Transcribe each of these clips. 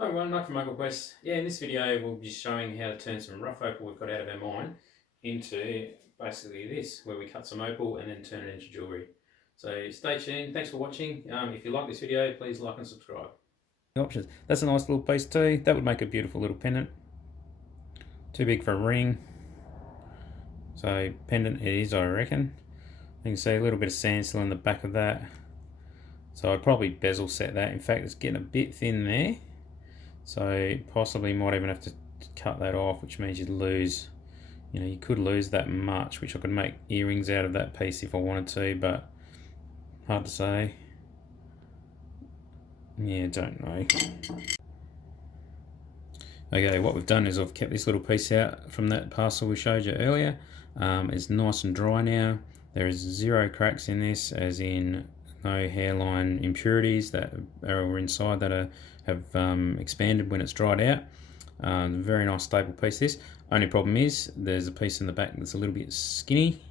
Hi everyone, Mike from Opal Quest. In this video we'll be showing how to turn some rough opal we've got out of our mine into basically this, where we cut some opal and then turn it into jewellery. So stay tuned, thanks for watching. If you like this video, please like and subscribe. Options. That's a nice little piece too. That would make a beautiful little pendant. Too big for a ring. So pendant it is, I reckon. You can see a little bit of sand still in the back of that. So I'd probably bezel set that. In fact, it's getting a bit thin there. So possibly might even have to cut that off, which means you'd lose, you could lose that much, which I could make earrings out of that piece if I wanted to, but hard to say. Yeah, don't know. Okay, what we've done is I've kept this little piece out from that parcel we showed you earlier. It's nice and dry now. There is 0 cracks in this, as in no hairline impurities that are inside that have expanded when it's dried out. Very nice stable piece this. Only problem is there's a piece in the back that's a little bit skinny.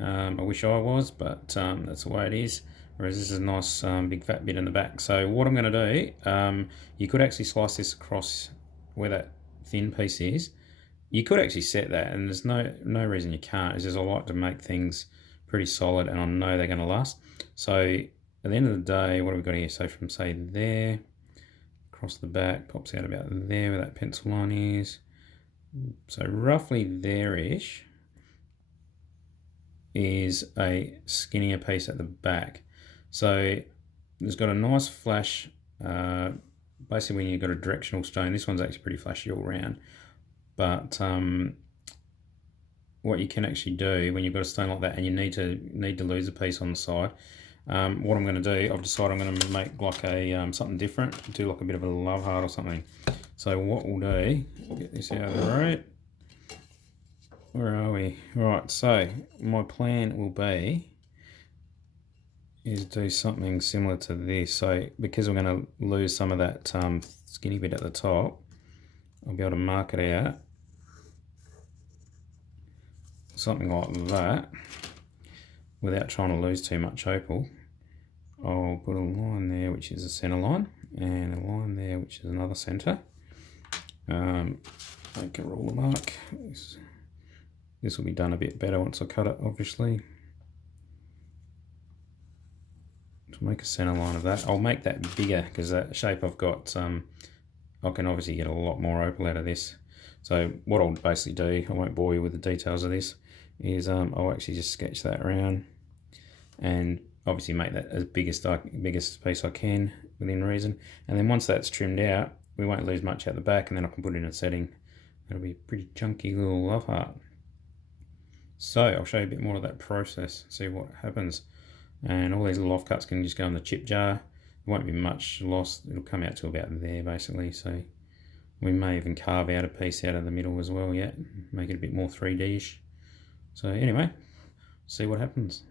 I wish I was, but that's the way it is. Whereas this is a nice big fat bit in the back. So what I'm going to do, you could actually slice this across where that thin piece is. You could actually set that, and there's no reason you can't. It's just I like to make things pretty solid, and I know they're going to last. So at the end of the day, what have we got here? So from say there, across the back, pops out about there where that pencil line is. So roughly there-ish is a skinnier piece at the back. So it's got a nice flash, basically when you've got a directional stone. This one's actually pretty flashy all round. But what you can actually do when you've got a stone like that and you need to lose a piece on the side, what I'm going to do, I've decided I'm going to make like a something different, do like a bit of a love heart or something. So what we'll do, get this out of the road. Where are we? Right, so my plan will be is do something similar to this. So because we're going to lose some of that skinny bit at the top, I'll be able to mark it out something like that without trying to lose too much opal. I'll put a line there which is a center line, and a line there which is another center. Make a ruler mark. This will be done a bit better once I cut it, obviously. To make a center line of that, I'll make that bigger because that shape I've got, I can obviously get a lot more opal out of this. So what I'll basically do, I won't bore you with the details of this, is I'll actually just sketch that around and obviously make that as biggest piece I can within reason. And then once that's trimmed out, we won't lose much at the back, and then I can put it in a setting. It'll be a pretty chunky little love heart. So I'll show you a bit more of that process, see what happens. And all these little offcuts can just go in the chip jar. There won't be much lost. It'll come out to about there basically. So we may even carve out a piece out of the middle as well yet, make it a bit more 3D-ish. So anyway, see what happens.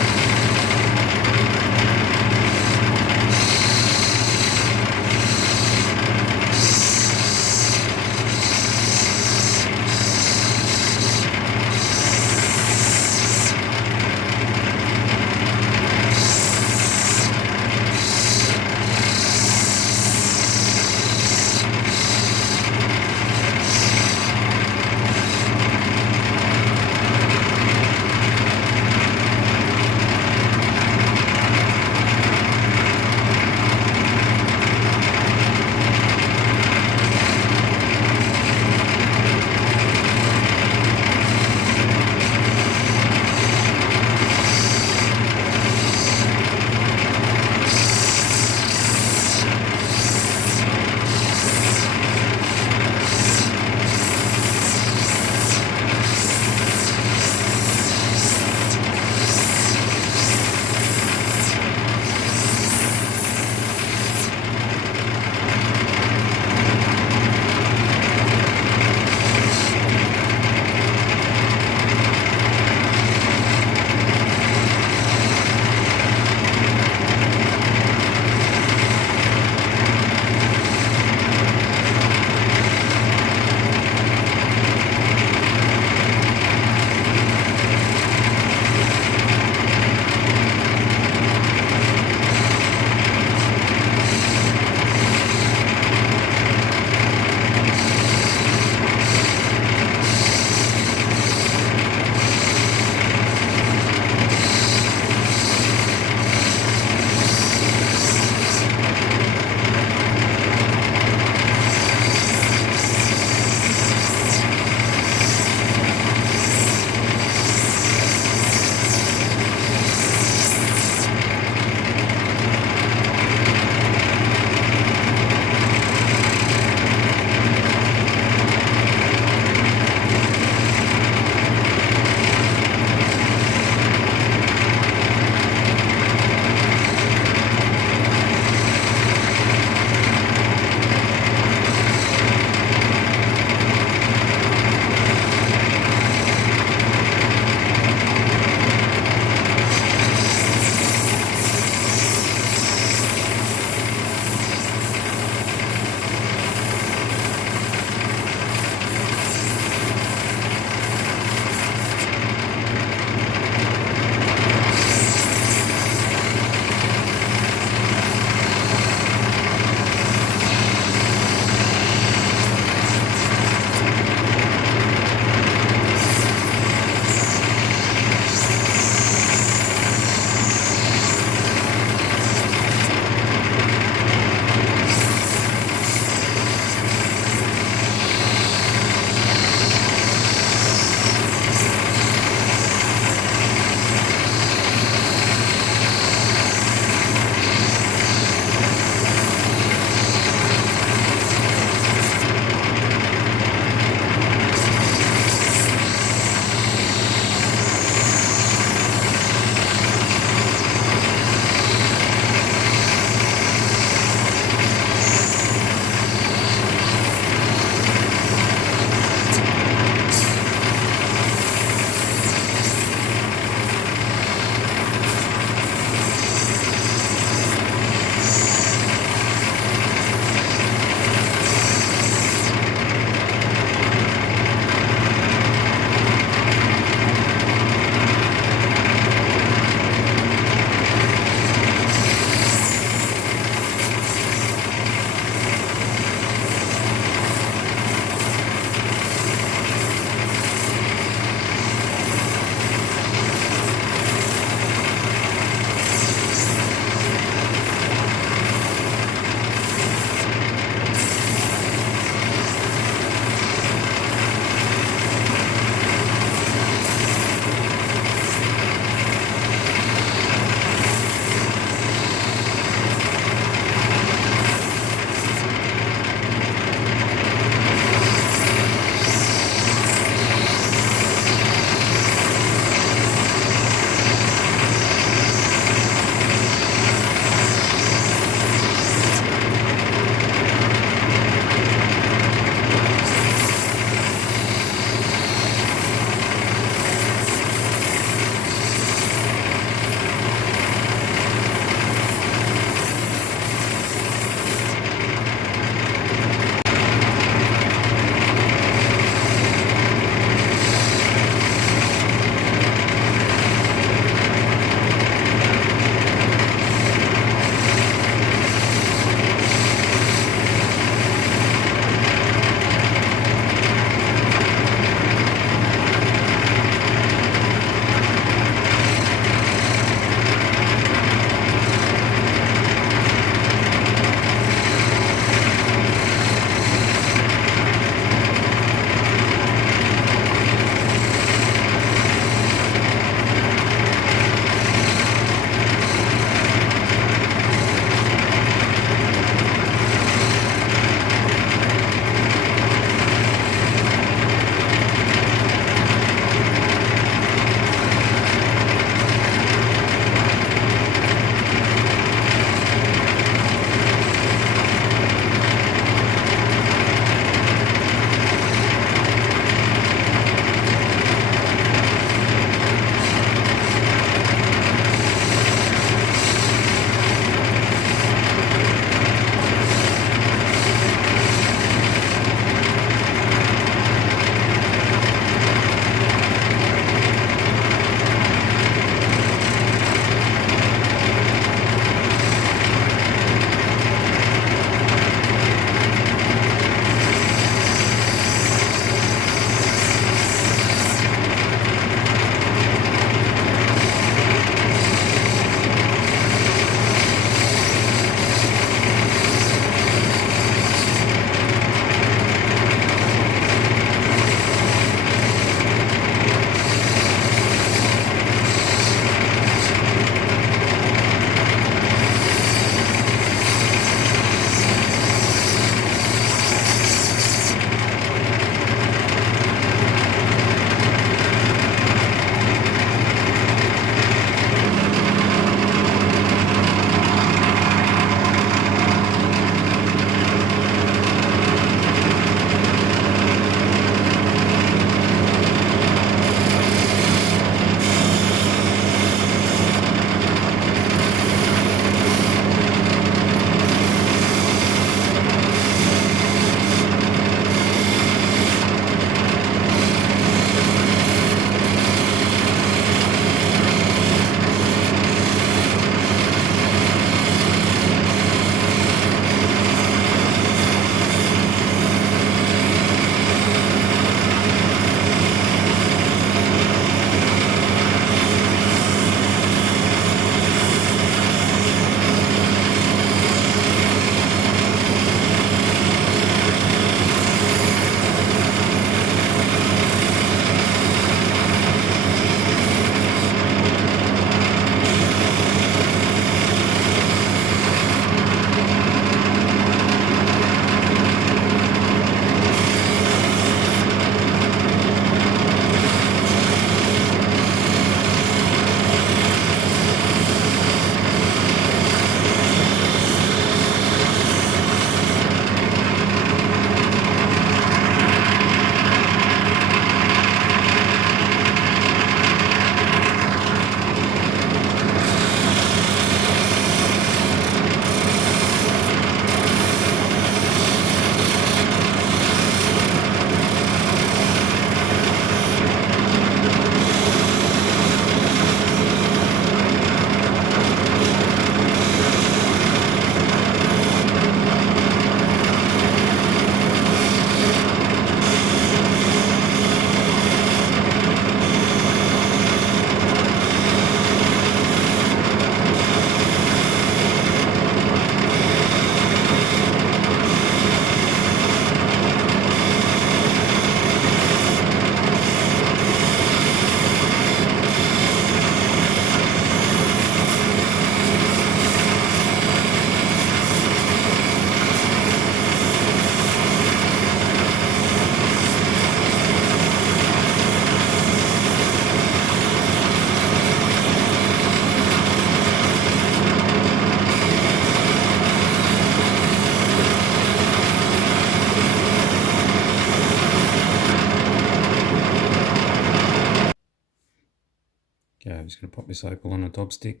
Okay, I'm just going to pop this opal on a dob stick.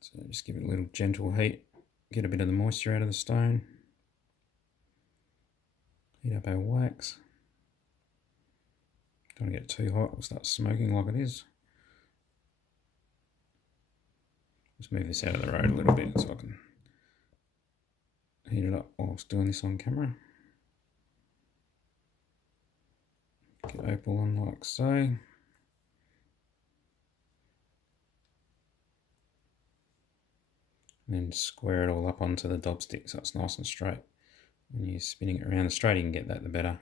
So just give it a little gentle heat, get a bit of the moisture out of the stone. Heat up our wax. Don't want to get too hot, it'll start smoking like it is. Just move this out of the road a little bit so I can heat it up whilst doing this on camera. Get opal on like so. And then square it all up onto the dob stick so it's nice and straight. When you're spinning it around, the straighter you can get that, the better.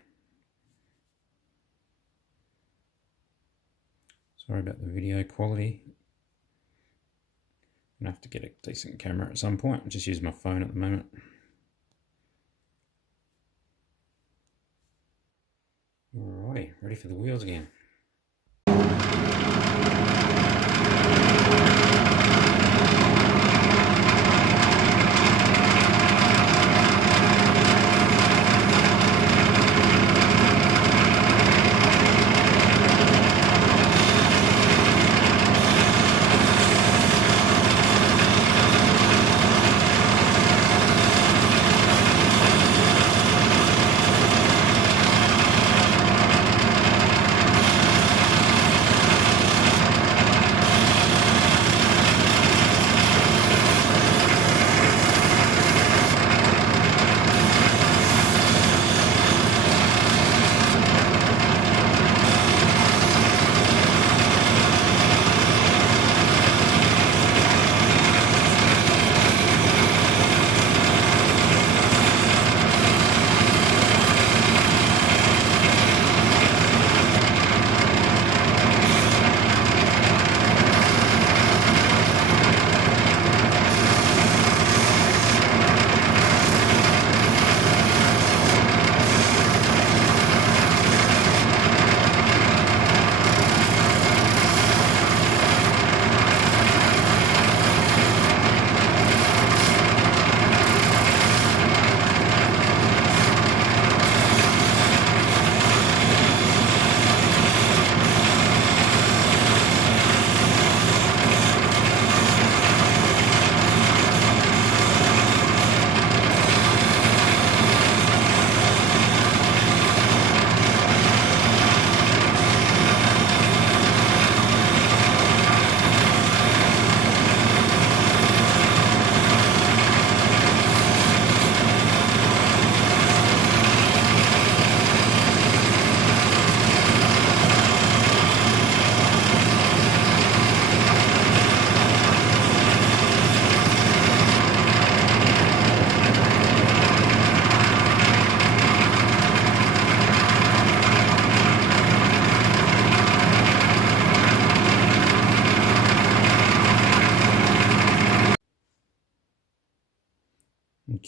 Sorry about the video quality. I'm going to have to get a decent camera at some point. I just use my phone at the moment. Alrighty, ready for the wheels again.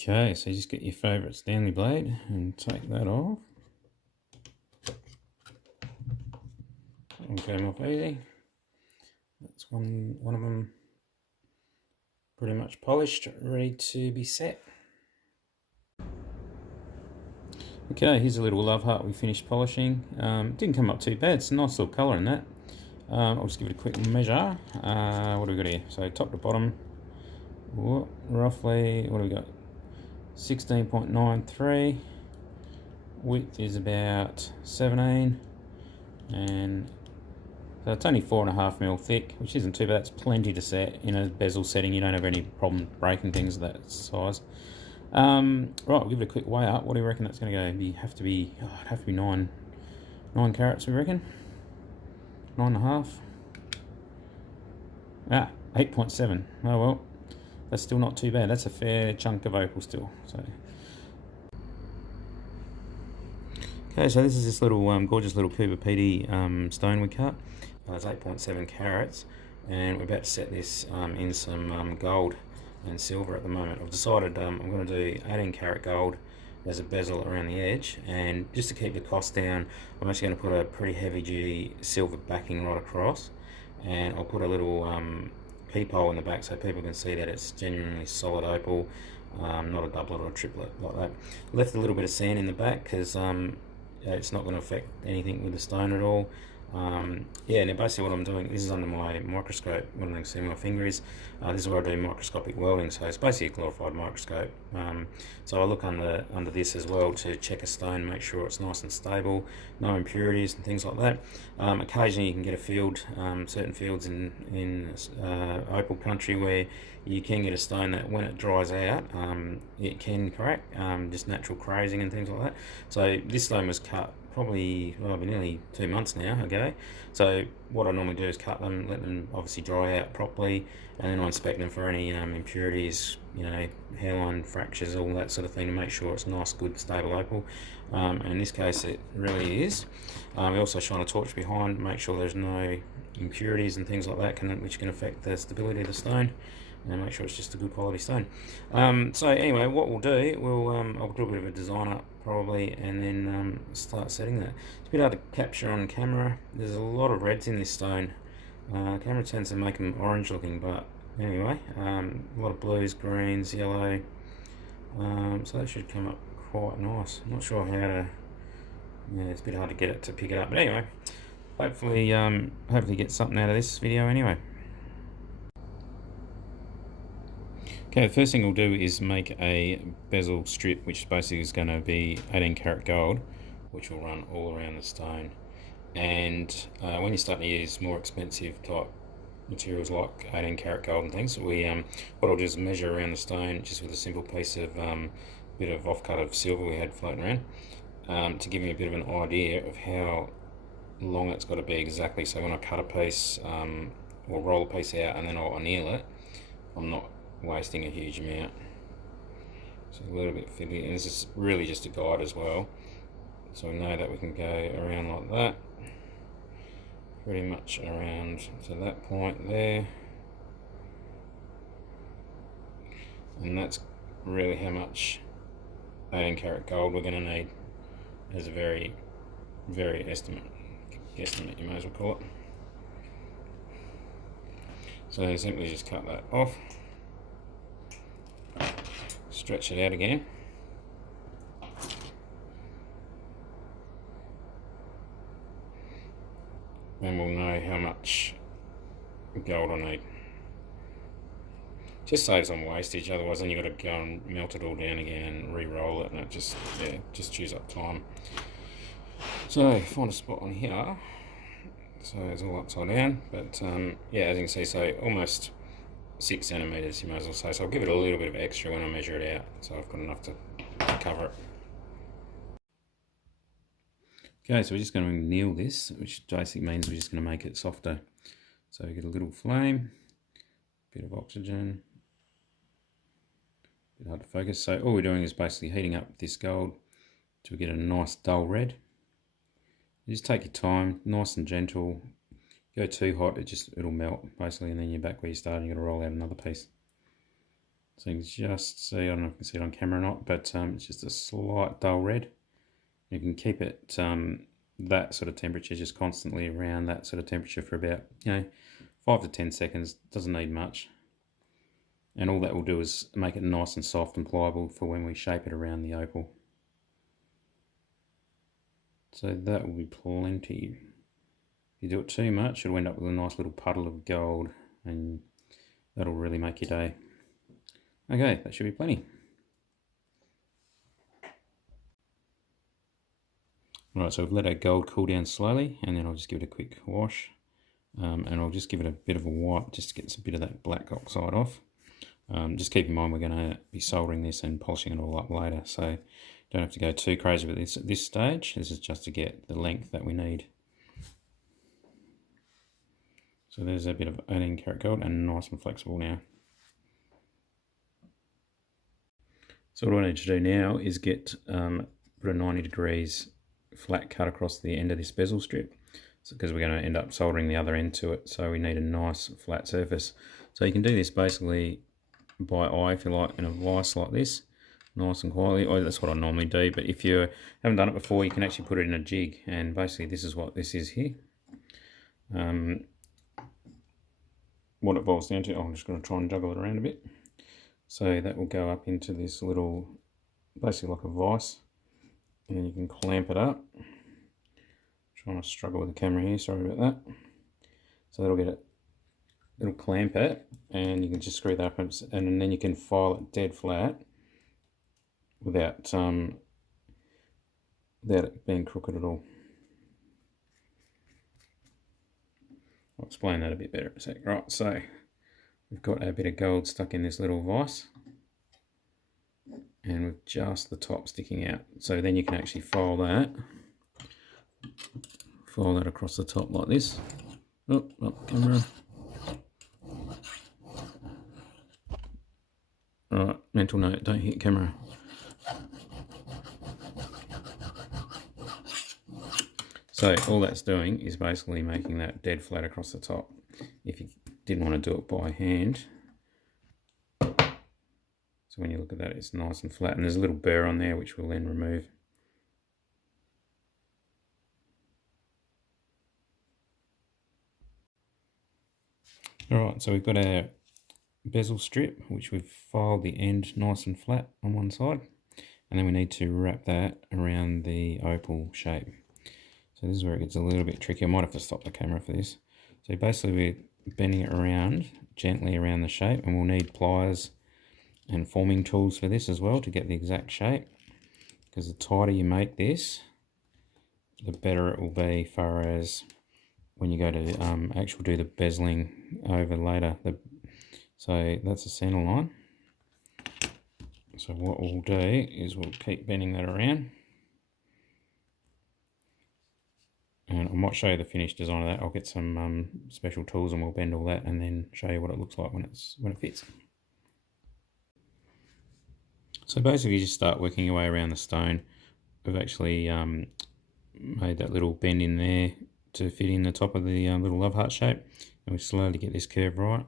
Okay, so you just get your favourite Stanley blade and take that off. And came off easy. That's one of them pretty much polished, ready to be set. Okay, here's a little love heart we finished polishing. Didn't come up too bad, it's a nice little colour in that. I'll just give it a quick measure. What do we got here? So top to bottom, roughly, what do we got? 16.93. Width is about 17, and so it's only 4.5mm thick, which isn't too bad. It's plenty to set in a bezel setting. You don't have any problem breaking things of that size. Right, we'll give it a quick weigh up. What do you reckon that's going to go? It'd have to be 9 carats, we reckon. 9.5. 8.7. Oh well, that's still not too bad. That's a fair chunk of opal still. So okay, so this is this little gorgeous little Cooper PD stone we cut. It's 8.7 carats, and we're about to set this in some gold and silver at the moment. I've decided I'm going to do 18 carat gold as a bezel around the edge, and just to keep the cost down, I'm actually going to put a pretty heavy duty silver backing right across, and I'll put a little peephole in the back so people can see that it's genuinely solid opal, not a doublet or a triplet like that. Left a little bit of sand in the back because it's not going to affect anything with the stone at all. Yeah, now basically what I'm doing, this is under my microscope. What I can see my finger is, this is where I do microscopic welding, so it's basically a glorified microscope. So I look under this as well to check a stone, make sure it's nice and stable, no impurities and things like that. Occasionally you can get a field, certain fields in Opal country where you can get a stone that when it dries out, it can crack, just natural crazing and things like that. So this stone was cut probably nearly 2 months now ago. So what I normally do is cut them, let them obviously dry out properly, and then I inspect them for any impurities, you know, hairline fractures, all that sort of thing, to make sure it's nice, good, stable opal. And in this case it really is. We also shine a torch behind, make sure there's no impurities and things like that which can affect the stability of the stone, and make sure it's just a good quality stone. So anyway, what we'll do, I'll do a bit of a design up probably, and then start setting that. It's a bit hard to capture on camera. There's a lot of reds in this stone. Camera tends to make them orange looking, but anyway, a lot of blues, greens, yellow. So that should come up quite nice. I'm not sure how to. Yeah, it's a bit hard to get it to pick it up, but anyway, hopefully get something out of this video anyway. Okay, the first thing we'll do is make a bezel strip, which basically is going to be 18 karat gold, which will run all around the stone. And when you're starting to use more expensive type materials like 18 karat gold and things, what I'll do is measure around the stone just with a simple piece of bit of off-cut of silver we had floating around, to give me a bit of an idea of how long it's got to be exactly. So when I cut a piece or roll a piece out and then I'll anneal it, I'm not wasting a huge amount. So a little bit fiddly, and this is really just a guide as well, so we know that we can go around like that, pretty much around to that point there, and that's really how much 18 karat gold we're going to need as a very guesstimate, you may as well call it. So simply just cut that off, stretch it out again, and we'll know how much gold I need. Just saves on wastage, otherwise then you've got to go and melt it all down again and re-roll it, and it just chews up time. So find a spot on here, so it's all upside down, but yeah, as you can see, so almost 6 centimeters, you might as well say. So I'll give it a little bit of extra when I measure it out, so I've got enough to cover it. Okay, so we're just going to anneal this, which basically means we're just going to make it softer. So we get a little flame, bit of oxygen, a bit hard to focus. So all we're doing is basically heating up this gold to get a nice dull red. You just take your time, nice and gentle. Go too hot, it'll melt basically, and then you're back where you started. You've got to roll out another piece. So you can just see, I don't know if you can see it on camera or not, but it's just a slight dull red. You can keep it that sort of temperature, just constantly around that sort of temperature for about 5 to 10 seconds. Doesn't need much, and all that will do is make it nice and soft and pliable for when we shape it around the opal. So that will be plenty. If you do it too much, it'll end up with a nice little puddle of gold, and that'll really make your day. Okay, that should be plenty. Alright, so we've let our gold cool down slowly, and then I'll just give it a quick wash, and I'll just give it a bit of a wipe just to get a bit of that black oxide off. Just keep in mind we're going to be soldering this and polishing it all up later, so don't have to go too crazy with this at this stage. This is just to get the length that we need. So there's a bit of 18 karat gold, and nice and flexible now. So what I need to do now is put a 90 degrees flat cut across the end of this bezel strip, because we're going to end up soldering the other end to it, so we need a nice flat surface. So you can do this basically by eye if you like, in a vise like this, nice and quietly. That's what I normally do, but if you haven't done it before, you can actually put it in a jig, and basically this is what this is here. What it boils down to, I'm just going to try and juggle it around a bit. So that will go up into this little, basically like a vise, and then you can clamp it up, Trying to struggle with the camera here, sorry about that. So that'll get it, it'll clamp it, and you can just screw that up, and then you can file it dead flat without it being crooked at all. I'll explain that a bit better in a sec. Right, so we've got a bit of gold stuck in this little vise, and with just the top sticking out. So then you can actually file that across the top like this. Oh, up camera. Right, mental note, don't hit camera. So all that's doing is basically making that dead flat across the top. If you didn't want to do it by hand, so when you look at that, it's nice and flat, and there's a little burr on there which we'll then remove. Alright, so we've got our bezel strip, which we've filed the end nice and flat on one side, and then we need to wrap that around the opal shape. So this is where it gets a little bit tricky. I might have to stop the camera for this. So basically we're bending it around, gently around the shape, and we'll need pliers and forming tools for this as well to get the exact shape, because the tighter you make this, the better it will be far as when you go to actually do the bezeling over later. So that's the center line. So what we'll do is we'll keep bending that around, and I might show you the finished design of that. I'll get some special tools and we'll bend all that and then show you what it looks like when it fits. So basically you just start working your way around the stone. We've actually made that little bend in there to fit in the top of the little love heart shape, and we slowly get this curve right.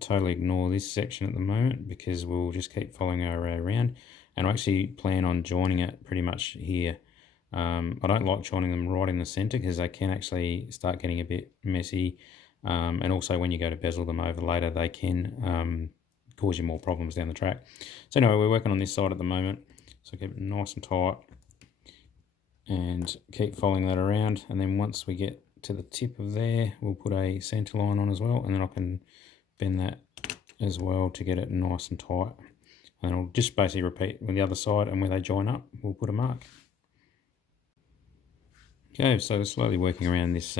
Totally ignore this section at the moment because we'll just keep following our array around, and I actually plan on joining it pretty much here. I don't like joining them right in the center because they can actually start getting a bit messy, and also when you go to bezel them over later they can cause you more problems down the track. So anyway, we're working on this side at the moment, so keep it nice and tight and keep following that around, and then once we get to the tip of there we'll put a center line on as well, and then I can bend that as well to get it nice and tight, and I'll just basically repeat with the other side, and where they join up we'll put a mark. Okay, so we're slowly working around this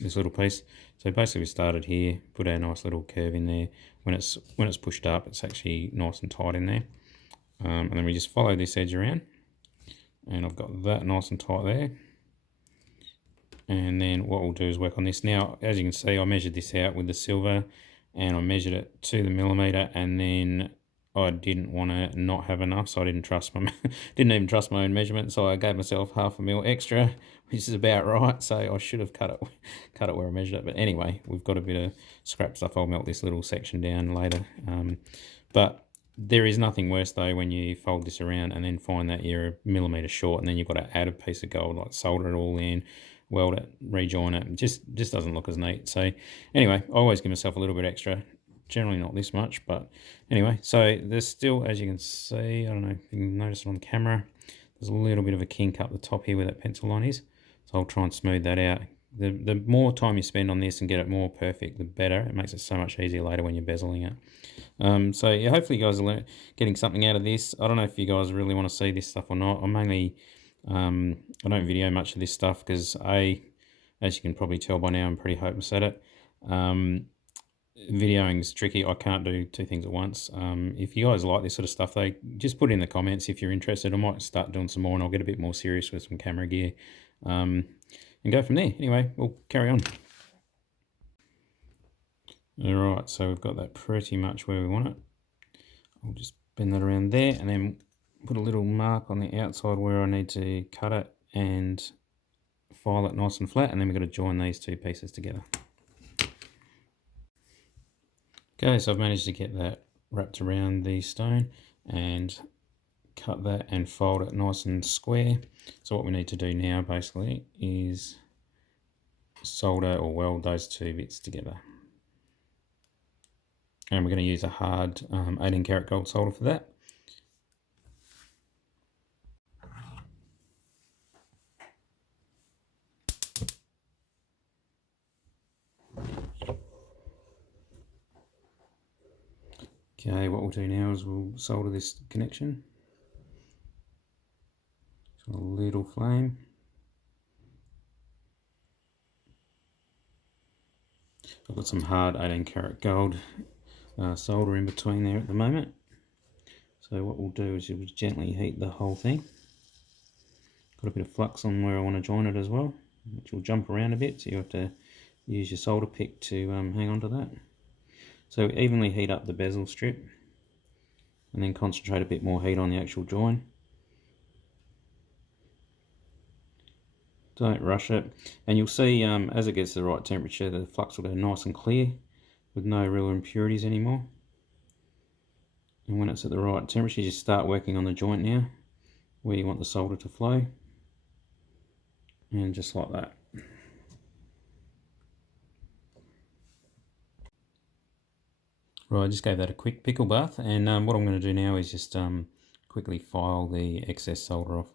this little piece. So basically we started here, put our nice little curve in there. When it's pushed up, it's actually nice and tight in there, and then we just follow this edge around, and I've got that nice and tight there. And then what we'll do is work on this. Now, as you can see, I measured this out with the silver, and I measured it to the millimeter, and then I didn't want to not have enough, so I didn't even trust my own measurement, so I gave myself 1/2 mil extra, which is about right. So I should have cut it where I measured it. But anyway, we've got a bit of scrap stuff. I'll melt this little section down later. But there is nothing worse though when you fold this around and then find that you're a millimeter short, and then you've got to add a piece of gold, like solder it all in, weld it, rejoin it. It just doesn't look as neat. So anyway, I always give myself a little bit extra. Generally not this much, but anyway, so there's still, as you can see, I don't know if you can notice it on camera, there's a little bit of a kink up the top here where that pencil line is, so I'll try and smooth that out. The more time you spend on this and get it more perfect, the better. It makes it so much easier later when you're bezeling it. So yeah, hopefully you guys are getting something out of this. I don't know if you guys really want to see this stuff or not. I'm mainly, I don't video much of this stuff because as you can probably tell by now, I'm pretty hopeless at it. Videoing is tricky. I can't do two things at once. If you guys like this sort of stuff, just put it in the comments if you're interested. I might start doing some more, and I'll get a bit more serious with some camera gear, and go from there. Anyway, we'll carry on. Alright, so we've got that pretty much where we want it. I'll just bend that around there, and then put a little mark on the outside where I need to cut it and file it nice and flat, and then we've got to join these two pieces together. Okay, so I've managed to get that wrapped around the stone and cut that and fold it nice and square. So what we need to do now basically is solder or weld those two bits together. And we're going to use a hard 18 karat gold solder for that. Okay, what we'll do now is we'll solder this connection. So a little flame. I've got some hard 18 karat gold solder in between there at the moment. So what we'll do is you'll gently heat the whole thing. Got a bit of flux on where I want to join it as well, which will jump around a bit, so you have to use your solder pick to hang on to that. So evenly heat up the bezel strip and then concentrate a bit more heat on the actual join. Don't rush it, and you'll see as it gets to the right temperature the flux will go nice and clear with no real impurities anymore. And when it's at the right temperature, just start working on the joint now where you want the solder to flow, and just like that. Right, I just gave that a quick pickle bath, and what I'm going to do now is just quickly file the excess solder off.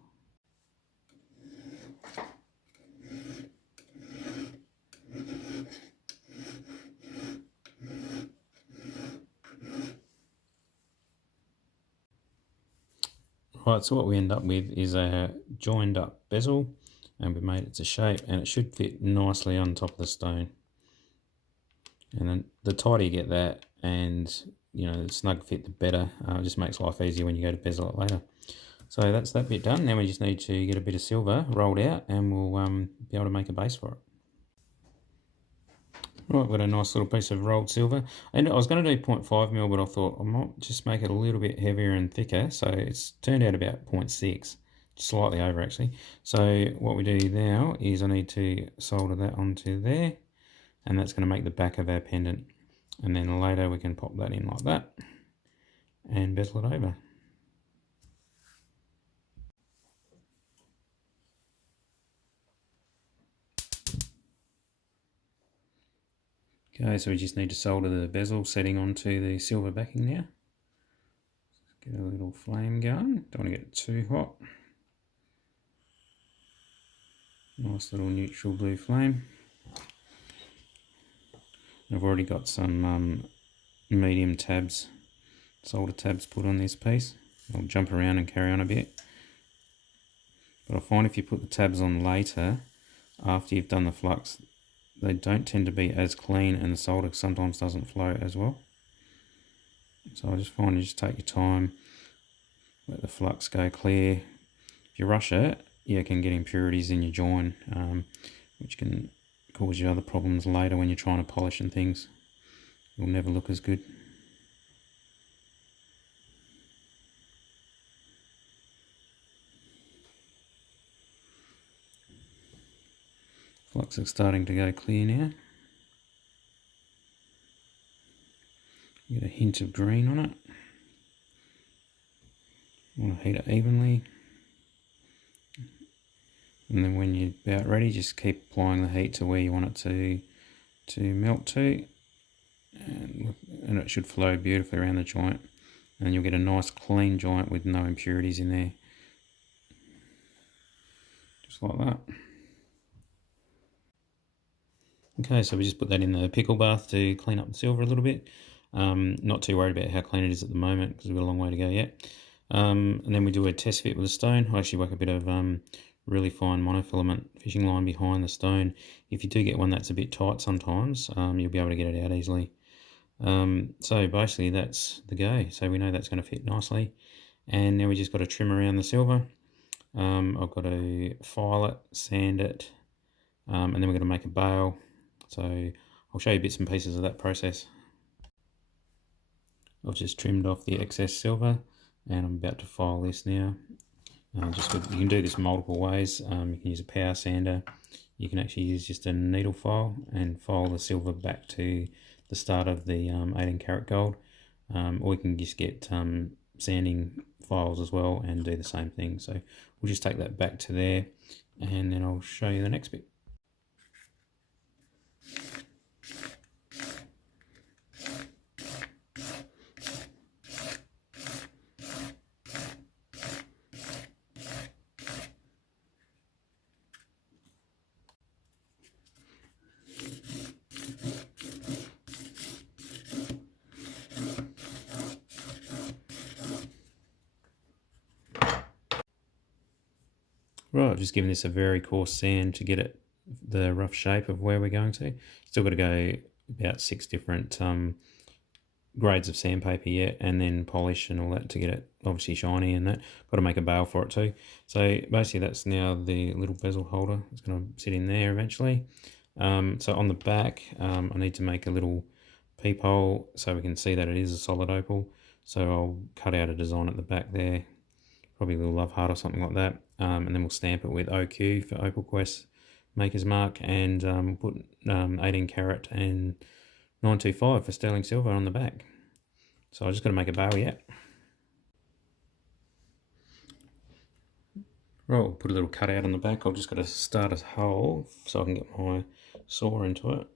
Right, so what we end up with is a joined up bezel, and we've made it to shape, and it should fit nicely on top of the stone. And then the tighter you get that, and you know, the snug fit, the better. It just makes life easier when you go to bezel it later. So that's that bit done. Now we just need to get a bit of silver rolled out, and we'll be able to make a base for it. Right, I've got a nice little piece of rolled silver, and I was going to do 0.5mm, but I thought I might just make it a little bit heavier and thicker, so it's turned out about 0.6, slightly over actually. So what we do now is I need to solder that onto there, and that's going to make the back of our pendant, and then later we can pop that in like that and bezel it over. Okay, so we just need to solder the bezel setting onto the silver backing now. Get a little flame going, don't want to get it too hot. Nice little neutral blue flame. I've already got some medium tabs, solder tabs put on this piece. I'll jump around and carry on a bit. But I find if you put the tabs on later, after you've done the flux, they don't tend to be as clean, and the solder sometimes doesn't flow as well. So I just find you just take your time, let the flux go clear. If you rush it, you can get impurities in your join, which can cause you other problems later when you're trying to polish and things. It'll never look as good. Flux is starting to go clear now. Get a hint of green on it. You want to heat it evenly. And then when you're about ready, just keep applying the heat to where you want it to melt to. And it should flow beautifully around the joint. And you'll get a nice clean joint with no impurities in there. Just like that. Okay, so we just put that in the pickle bath to clean up the silver a little bit. Not too worried about how clean it is at the moment because we've got a long way to go yet. And then we do a test fit with a stone. I actually work a bit of really fine monofilament fishing line behind the stone. If you do get one that's a bit tight sometimes, you'll be able to get it out easily. So basically that's the go. So we know that's going to fit nicely. And now we just got to trim around the silver. I've got to file it, sand it, and then we're going to make a bail. So I'll show you bits and pieces of that process. I've just trimmed off the excess silver, and I'm about to file this now. You can do this multiple ways. You can use a power sander. You can actually use just a needle file and file the silver back to the start of the 18 karat gold. Or you can just get sanding files as well and do the same thing. So we'll just take that back to there, and then I'll show you the next bit. Right, I've just given this a very coarse sand to get it the rough shape of where we're going to. Still got to go about 6 different grades of sandpaper yet, and then polish and all that to get it obviously shiny, and that. Got to make a bail for it too. So basically that's now the little bezel holder. It's going to sit in there eventually. So on the back, I need to make a little peephole so we can see that it is a solid opal. So I'll cut out a design at the back there, probably a little love heart or something like that, and then we'll stamp it with OQ for Opal Quest Maker's Mark, and put 18 carat and 925 for sterling silver on the back. So I just got to make a bail yet. Right, we'll put a little cut out on the back. I've just got to start a hole so I can get my saw into it.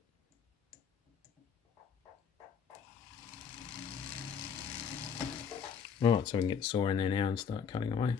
Right, so we can get the saw in there now and start cutting away.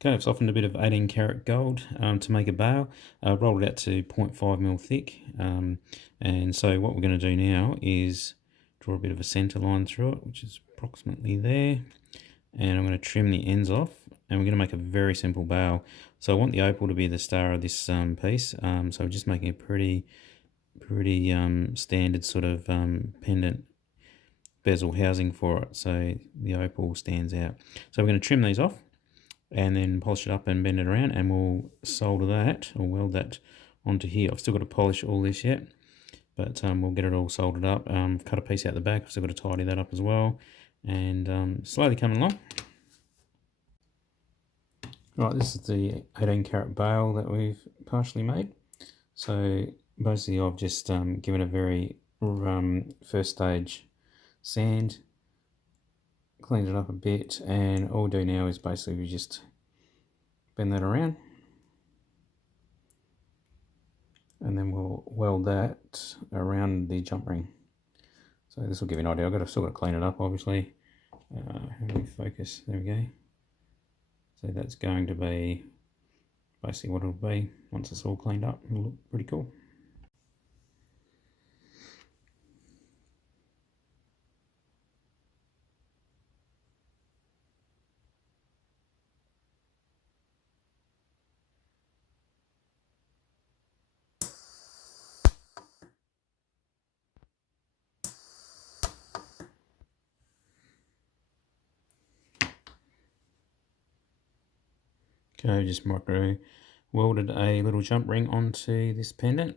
Okay, I've softened a bit of 18 karat gold to make a bail. Rolled it out to 0.5mm thick. And so what we're going to do now is draw a bit of a centre line through it, which is approximately there. And I'm going to trim the ends off, and we're going to make a very simple bail. So I want the opal to be the star of this piece. So we're just making a pretty standard sort of pendant bezel housing for it, so the opal stands out. So we're going to trim these off and then polish it up and bend it around, and we'll solder that or weld that onto here. I've still got to polish all this yet, but we'll get it all soldered up. I've cut a piece out the back. I've still got to tidy that up as well, and slowly coming along. Right, this is the 18 karat bail that we've partially made. So basically I've just given a very first stage sand, cleaned it up a bit, and all we do now is basically we just bend that around, and then we'll weld that around the jump ring. So this will give you an idea. I've still got to clean it up, obviously. How do we focus? There we go. So that's going to be basically what it'll be once it's all cleaned up. It'll look pretty cool. Okay, just micro welded a little jump ring onto this pendant.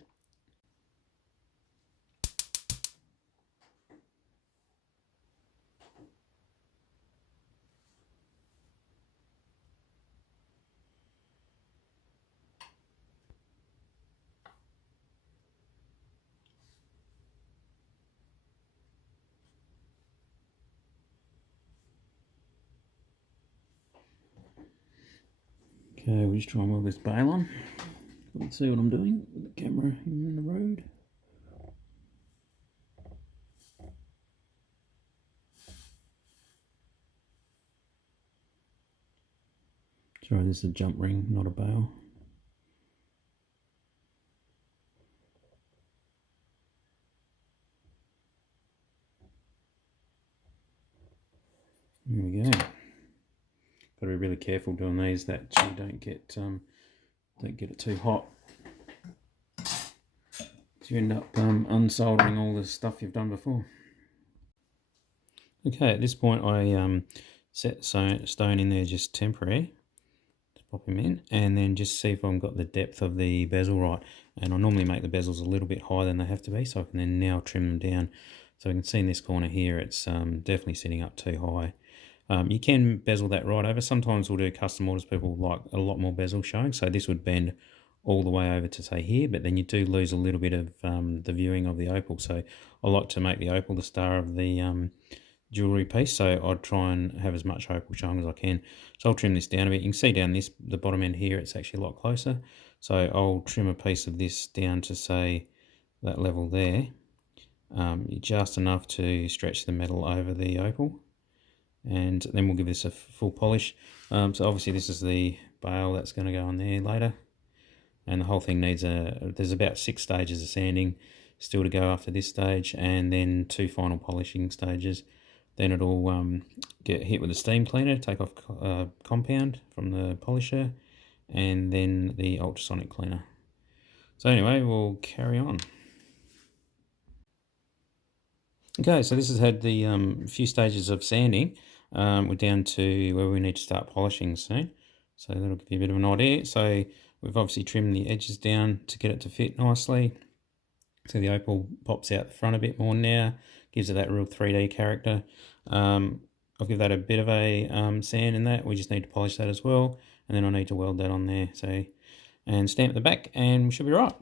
Okay, we'll just try and weld this bail on. Let's see what I'm doing with the camera in the road. Sorry, this is a jump ring, not a bail. There we go. Got to be really careful doing these that you don't get it too hot. So you end up unsoldering all the stuff you've done before. Okay, at this point I set stone in there just temporary. Just pop him in, and then just see if I've got the depth of the bezel right. And I normally make the bezels a little bit higher than they have to be, so I can then now trim them down. So you can see in this corner here, it's definitely sitting up too high. You can bezel that right over. Sometimes we'll do custom orders, people like a lot more bezel showing, so this would bend all the way over to say here, but then you do lose a little bit of the viewing of the opal. So I like to make the opal the star of the jewellery piece, so I'd try and have as much opal showing as I can. So I'll trim this down a bit. You can see down the bottom end here, it's actually a lot closer. So I'll trim a piece of this down to say that level there, just enough to stretch the metal over the opal. And then we'll give this a full polish. So obviously this is the bail that's going to go on there later, and the whole thing needs there's about 6 stages of sanding still to go after this stage, and then 2 final polishing stages. Then it'll get hit with a steam cleaner, take off compound from the polisher, and then the ultrasonic cleaner. So anyway, we'll carry on. Okay, so this has had the few stages of sanding. We're down to where we need to start polishing soon. So that'll give you a bit of an idea. So we've obviously trimmed the edges down to get it to fit nicely. So the opal pops out the front a bit more now, gives it that real 3D character. I'll give that a bit of a sand in that. We just need to polish that as well. And then I need to weld that on there. So, and stamp the back, and we should be right.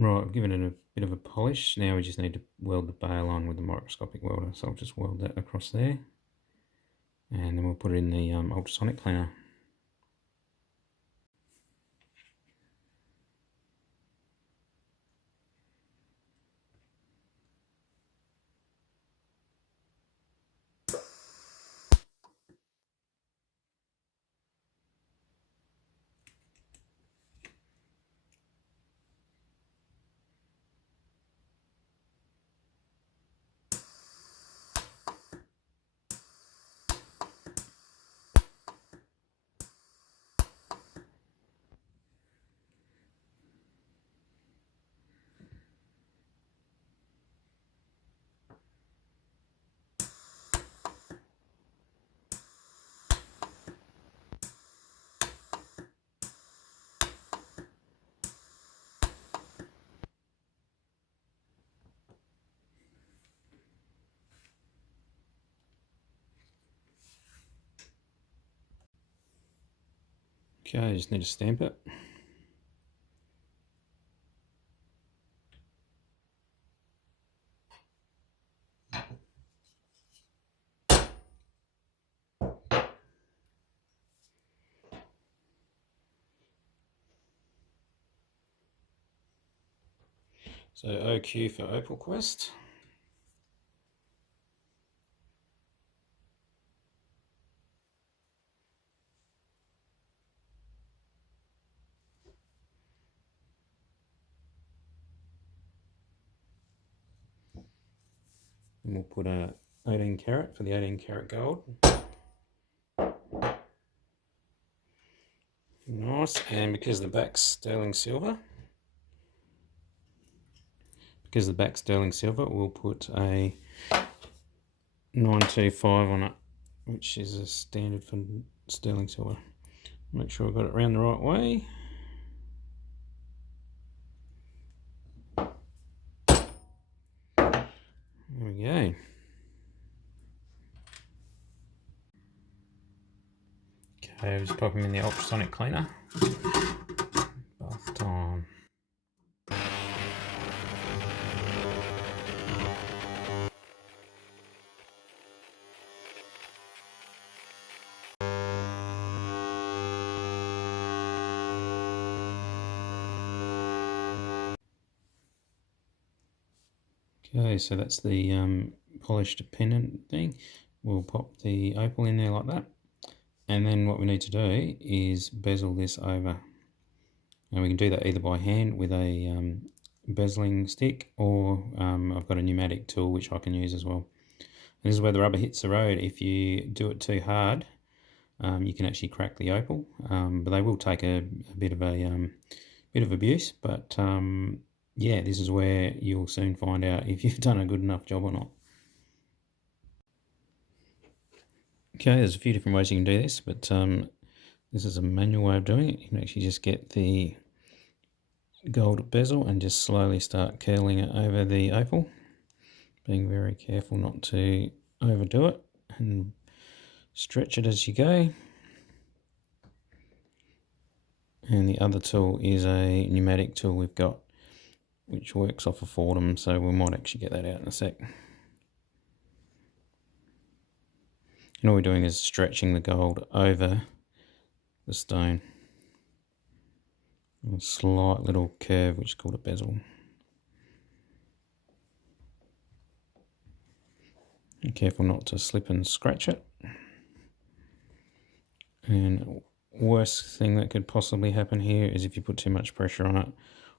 Right, I've given it a bit of a polish. Now we just need to weld the bail on with the microscopic welder. So I'll just weld that across there. And then we'll put it in the ultrasonic cleaner. Okay, I just need to stamp it. So OQ for Opal Quest. And we'll put a 18 carat for the 18 carat gold. Nice, and because the back's sterling silver, we'll put a 925 on it, which is a standard for sterling silver. Make sure I've got it around the right way. There we go. Okay, I'll just pop them in the ultrasonic cleaner. Bath time. Okay, so that's the polished pendant thing. We'll pop the opal in there like that. And then what we need to do is bezel this over. And we can do that either by hand with a bezeling stick, or I've got a pneumatic tool which I can use as well. This is where the rubber hits the road. If you do it too hard, you can actually crack the opal, but they will take a bit of abuse. But yeah, this is where you'll soon find out if you've done a good enough job or not. Okay, there's a few different ways you can do this, but this is a manual way of doing it. You can actually just get the gold bezel and just slowly start curling it over the opal, being very careful not to overdo it, and stretch it as you go. And the other tool is a pneumatic tool we've got, which works off a Fordham, so we might actually get that out in a sec. And all we're doing is stretching the gold over the stone. A slight little curve, which is called a bezel. Be careful not to slip and scratch it. And worst thing that could possibly happen here is if you put too much pressure on it,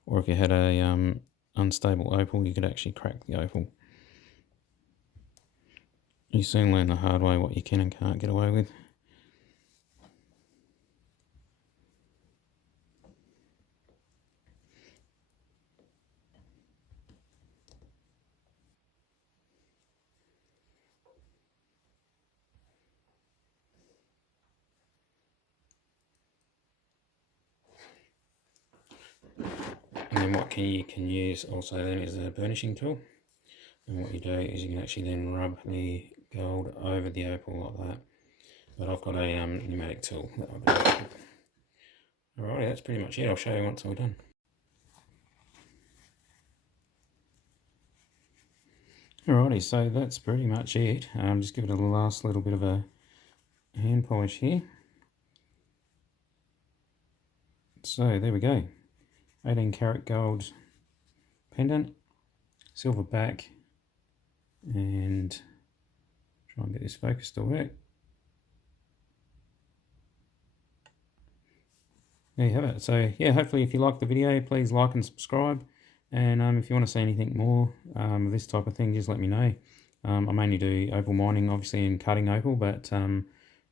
or if you had a unstable opal, you could actually crack the opal. You soon learn the hard way what you can and can't get away with. And then what you can use also then is a burnishing tool. And what you do is you can actually then rub the gold over the opal like that. But I've got a pneumatic tool that I've got. Alrighty, that's pretty much it. I'll show you once I'm done. Alrighty, so that's pretty much it. Just give it a last little bit of a hand polish here. So there we go. 18 karat gold pendant, silver back, and try and get this focus to work. There you have it. So yeah, hopefully if you liked the video, please like and subscribe. And if you want to see anything more of this type of thing, just let me know. I mainly do opal mining, obviously, and cutting opal, but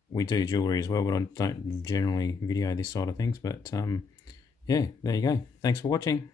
we do jewellery as well, but I don't generally video this side of things. But yeah, there you go. Thanks for watching.